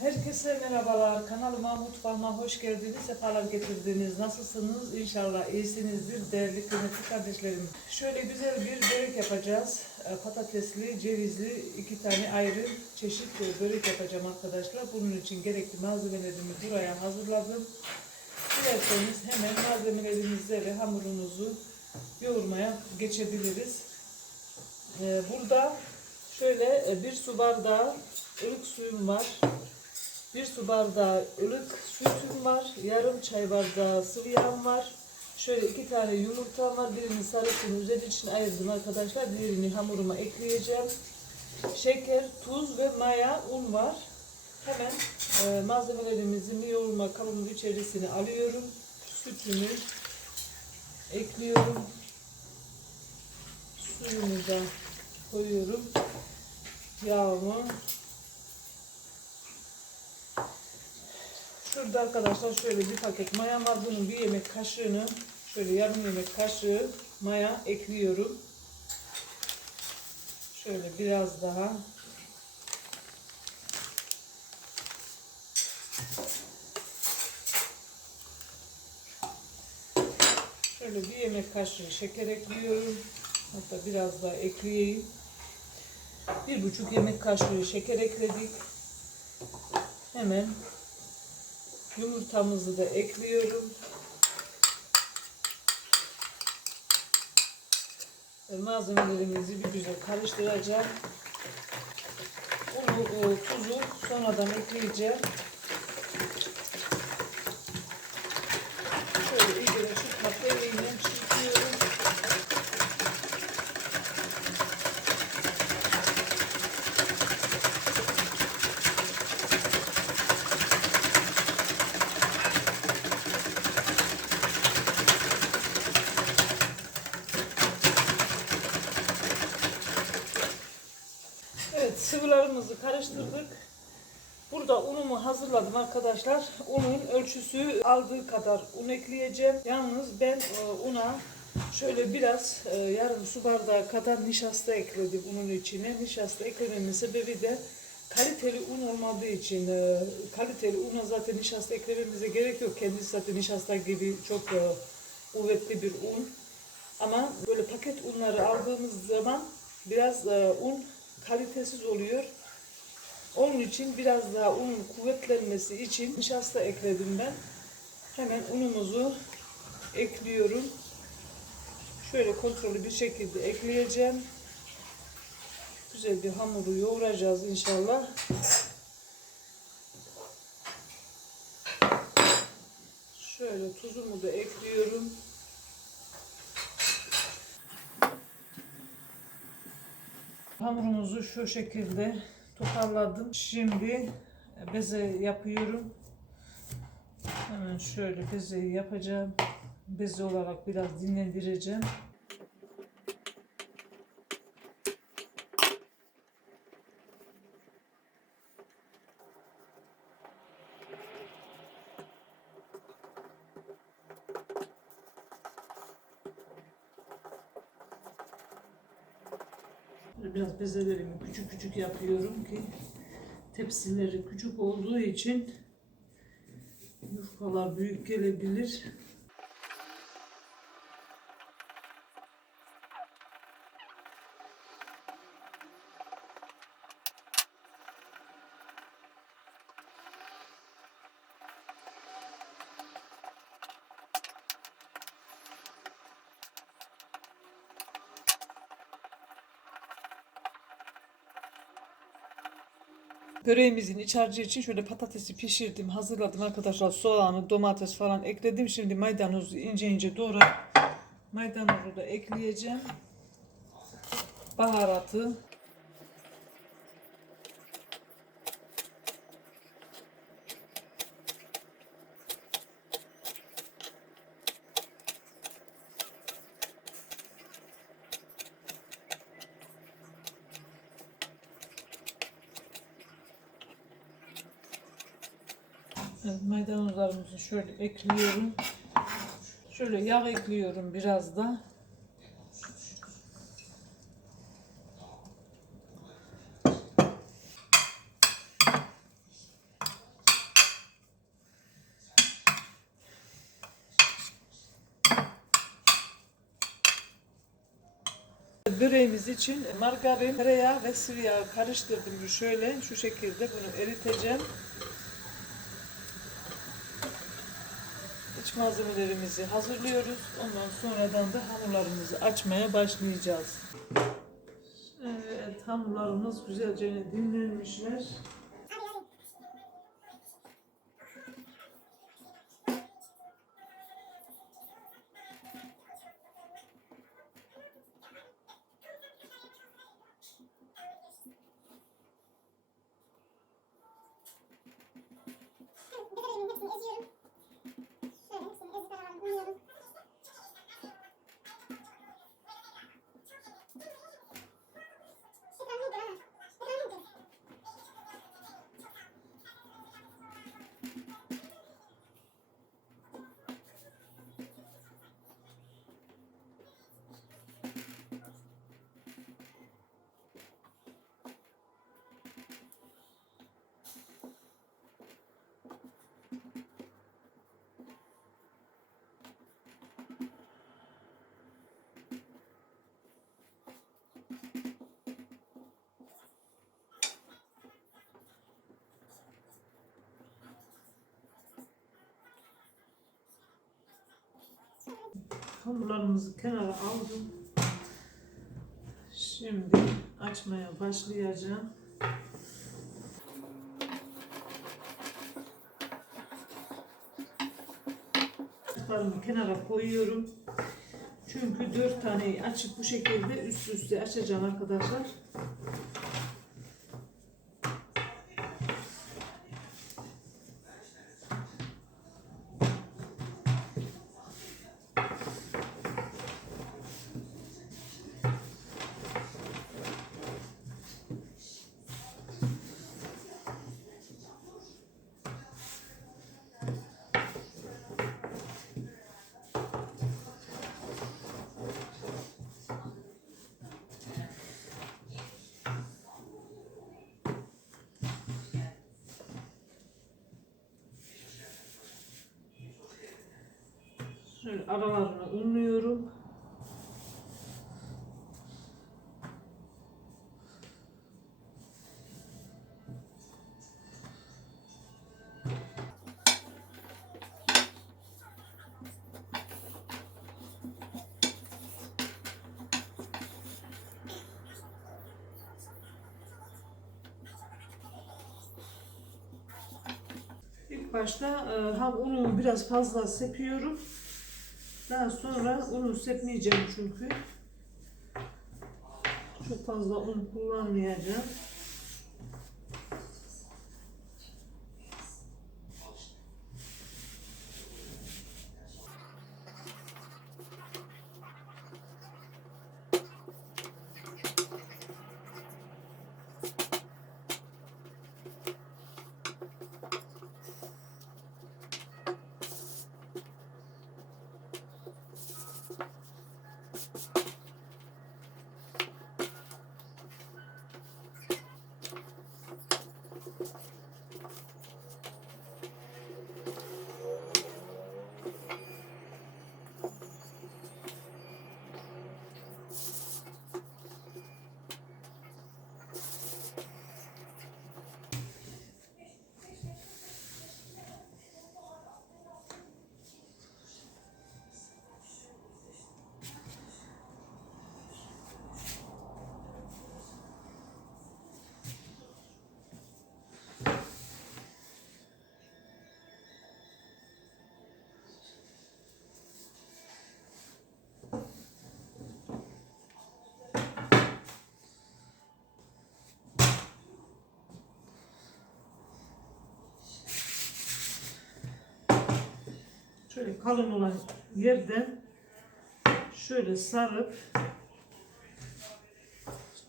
Herkese merhabalar. Kanalıma, mutfağıma hoş geldiniz. Sefalar getirdiniz. Nasılsınız? İnşallah iyisinizdir değerli kıymetli kardeşlerim. Şöyle güzel bir börek yapacağız. Ee, Patatesli, cevizli iki tane ayrı çeşit börek yapacağım arkadaşlar. Bunun için gerekli malzemelerimi buraya hazırladım. Dilerseniz hemen malzemelerimizi ve hamurunuzu yoğurmaya geçebiliriz. Ee, Burada şöyle e, bir su bardağı ılık suyum var. Bir su bardağı ılık sütüm var. Yarım çay bardağı sıvı yağım var. Şöyle iki tane yumurtam var. Birinin sarısını üzeri için ayırdım arkadaşlar. Diğerini hamuruma ekleyeceğim. Şeker, tuz ve maya, un var. Hemen e, malzemelerimizi yoğurma kabımın içerisine alıyorum. Sütümü ekliyorum. Suyumu da koyuyorum. Yağımı Şurada arkadaşlar şöyle bir paket maya var. Bunun bir yemek kaşığını şöyle yarım yemek kaşığı maya ekliyorum. Şöyle biraz daha. Şöyle bir yemek kaşığı şeker ekliyorum. Hatta biraz daha ekleyeyim. Bir buçuk yemek kaşığı şeker ekledik. Hemen Yumurtamızı da ekliyorum. Malzemelerimizi bir güzel karıştıracağım. Unu, e, tuzu sonradan ekleyeceğim. Sıvılarımızı karıştırdık. Burada unumu hazırladım arkadaşlar. Unun ölçüsü aldığı kadar un ekleyeceğim. Yalnız ben e, una şöyle biraz e, yarım su bardağı kadar nişasta ekledim unun içine. Nişasta eklememin sebebi de kaliteli un olmadığı için e, kaliteli una zaten nişasta eklememize gerek yok. Kendisi zaten nişasta gibi çok kuvvetli bir un. Ama böyle paket unları aldığımız zaman biraz un kalitesiz oluyor. Onun için biraz daha unun kuvvetlenmesi için nişasta ekledim ben. Hemen unumuzu ekliyorum. Şöyle kontrollü bir şekilde ekleyeceğim. Güzel bir hamuru yoğuracağız inşallah. Şöyle tuzumu da ekliyorum. Hamurumuzu şu şekilde toparladım. Şimdi beze yapıyorum. Hemen şöyle bezeyi yapacağım. Beze olarak biraz dinlendireceğim. Böyle Biraz bezelerimi küçük küçük yapıyorum ki tepsileri küçük olduğu için yufkalar büyük gelebilir. Böreğimizin iç harcı için şöyle patatesi pişirdim, hazırladım arkadaşlar. Soğanı, domates falan ekledim. Şimdi maydanozu ince ince doğrayıp maydanozu da ekleyeceğim. Baharatı. şöyle ekliyorum. Şöyle yağ ekliyorum biraz da. Böreğimiz için margarin, tereyağı ve sıvı yağ karıştırdım şöyle şu şekilde bunu eriteceğim. Malzemelerimizi hazırlıyoruz. Ondan sonradan da hamurlarımızı açmaya başlayacağız. Evet hamurlarımız güzelce dinlenmişler. Hamurlarımızı kenara aldım. Şimdi açmaya başlayacağım. Hamurlarımı kenara koyuyorum. Çünkü dört taneyi açıp bu şekilde üst üste açacağım arkadaşlar. Şöyle aralarını unluyorum. Başta e, ham unu biraz fazla sepiyorum. Daha sonra unu sepmeyeceğim çünkü. Çok fazla un kullanmayacağım. Şöyle kalın olan yerden şöyle sarıp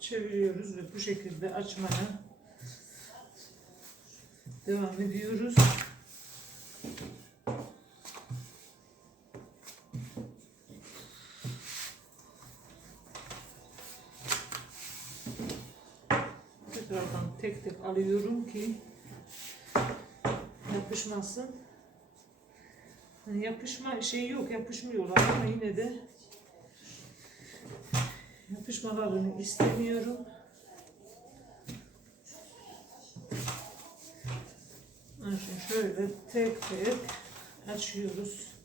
çeviriyoruz ve bu şekilde açmaya devam ediyoruz. Tekrardan tek tek alıyorum ki yapışmasın. Hani yapışma şeyi yok, yapışmıyorlar ama yine de Yapışmalarını istemiyorum. İçin şöyle tek tek açıyoruz.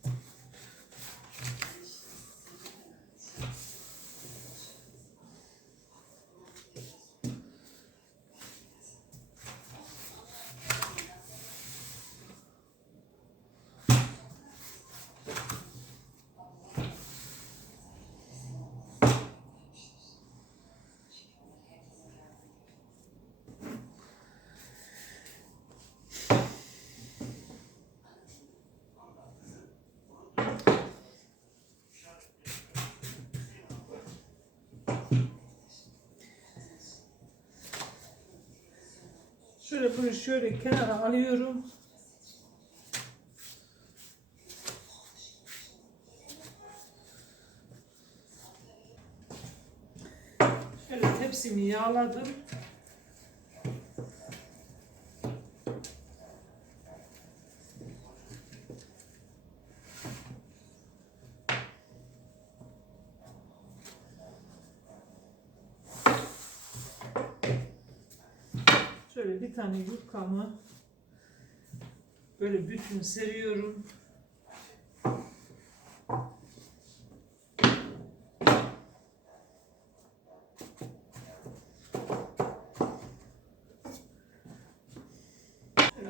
Şöyle bunu şöyle kenara alıyorum. Şöyle tepsimi yağladım. Şöyle bir tane yufkamı böyle bütün seriyorum.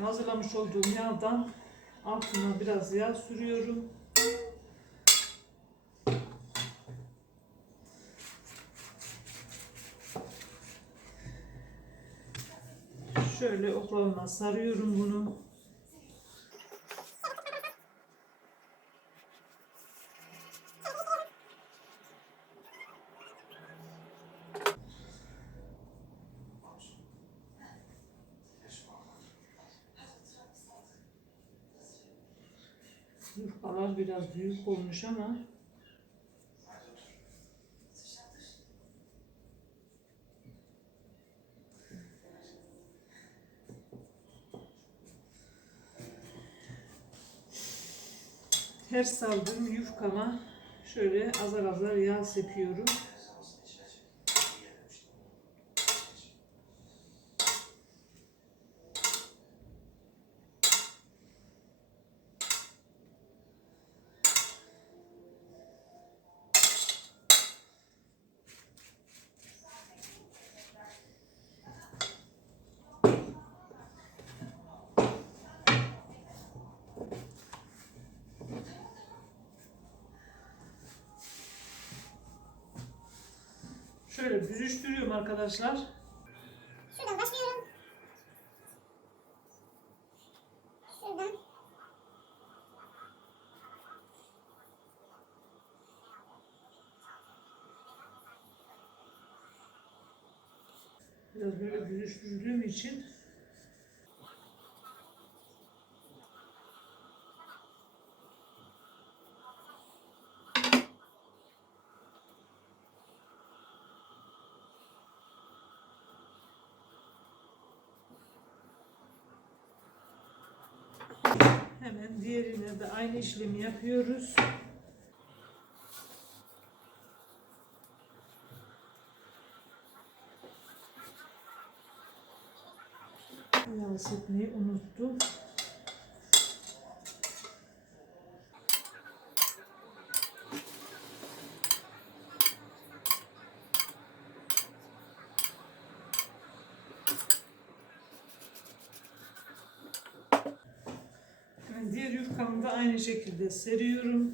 Hazırlamış olduğum yağdan altına biraz yağ sürüyorum. Şöyle oklavama sarıyorum bunu. Yufkalar biraz büyük olmuş ama her saldığım yufkama şöyle azar azar yağ sepiyorum. Şöyle büzüştürüyorum arkadaşlar. Şuradan başlıyorum. Şuradan. Biraz böyle büzüştürdüğüm için hemen diğerine de aynı işlemi yapıyoruz. Yağ etmeyi unuttum. Hemen diğer yufkamı aynı şekilde seriyorum.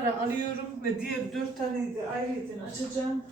Kenara alıyorum ve diğer dört taneyi de ayrıyeten açacağım.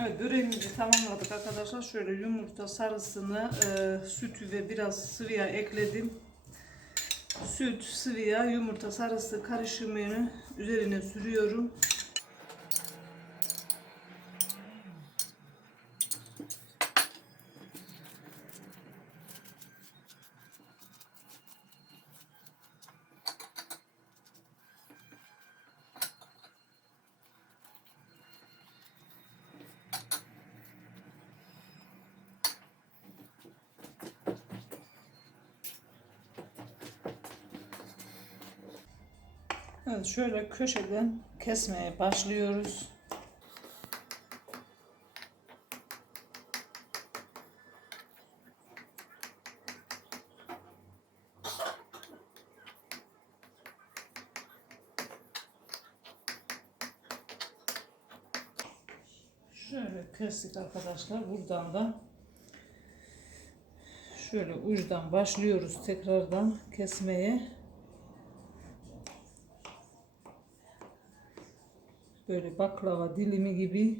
Evet böreğimizi tamamladık arkadaşlar. Şöyle yumurta sarısını, e, sütü ve biraz sıvı yağ ekledim. Süt, sıvı yağ, yumurta sarısı karışımını üzerine sürüyorum. Şöyle köşeden kesmeye başlıyoruz. Şöyle kestik arkadaşlar. Buradan da şöyle uçtan başlıyoruz tekrardan kesmeye. Böyle baklava dilimi gibi.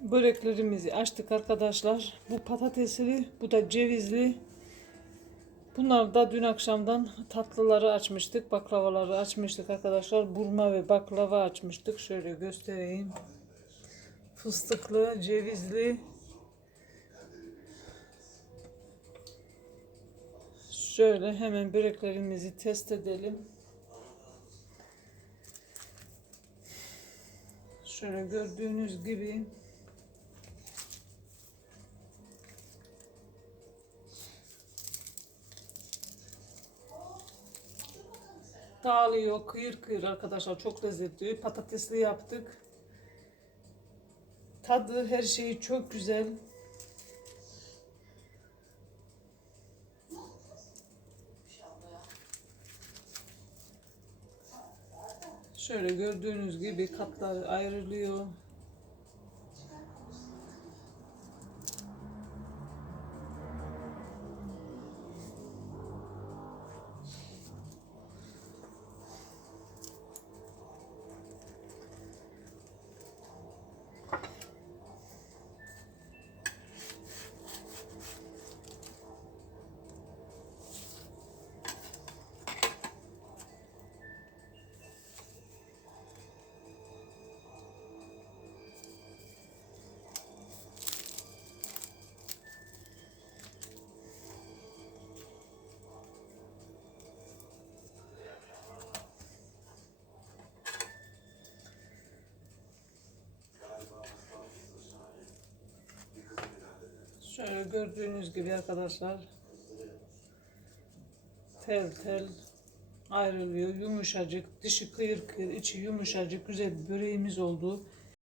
Böreklerimizi açtık arkadaşlar. Bu patatesli, bu da cevizli. Bunlar da dün akşamdan tatlıları açmıştık, baklavaları açmıştık arkadaşlar. Burma ve baklava açmıştık. Şöyle göstereyim. Fıstıklı, cevizli. Şöyle hemen böreklerimizi test edelim. Şöyle gördüğünüz gibi Dağılıyor, kıyır kıyır arkadaşlar. Çok lezzetli. Patatesli yaptık. Tadı, her şeyi çok güzel. Şöyle gördüğünüz gibi katlar ayrılıyor. Şöyle gördüğünüz gibi arkadaşlar tel tel ayrılıyor. Yumuşacık, dışı kıyır kıyır, içi yumuşacık güzel bir böreğimiz oldu.